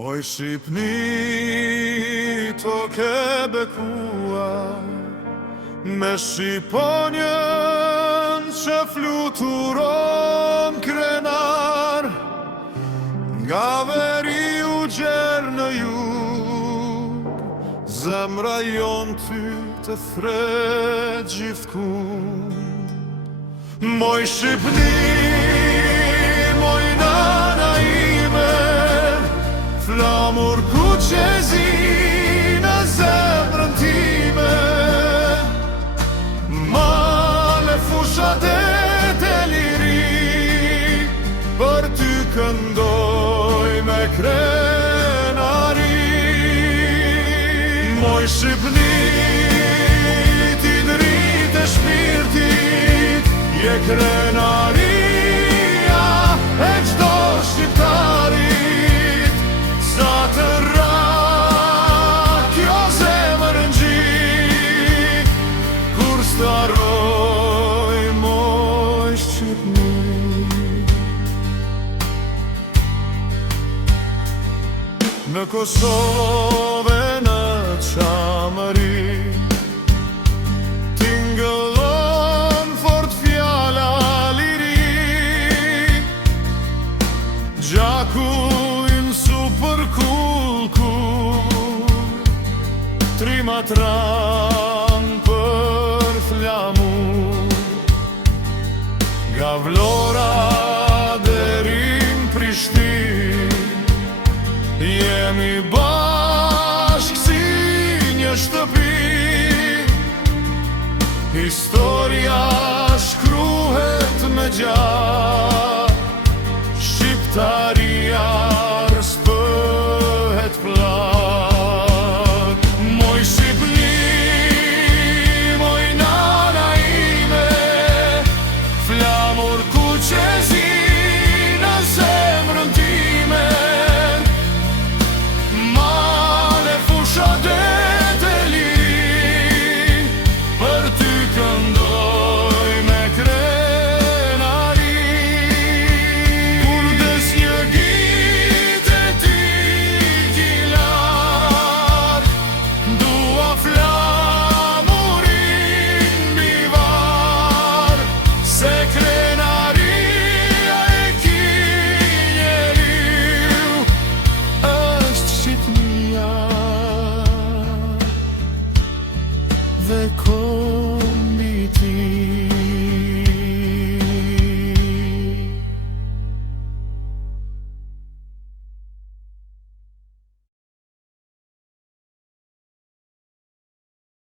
Moj Shqipni të ke bekuar me Shqiponjën që fluturon krenar, nga veri u gjerë në jug, zemra jon ty të thret gjithkund. Moj Shqipni, moj nana ime, flamur ku qezi në zemrën time, male fushat e të liri, për ty këndoj me krenari. Moj Shqipni, ti drit e shpirtit, je krenaria e qdo shqiptarit. Sa të ra kjo zemër në gjik, kur staroj moj Shqipni. Në Kosovë në Qamëri, tingëllon fort fjala liri, gjakullin super kull, trimatran për flamur, nga Vlora deri në Prishtinë, jemi bashkë si një shtëpi. Historia shkruhet me gjatë, shqiptaria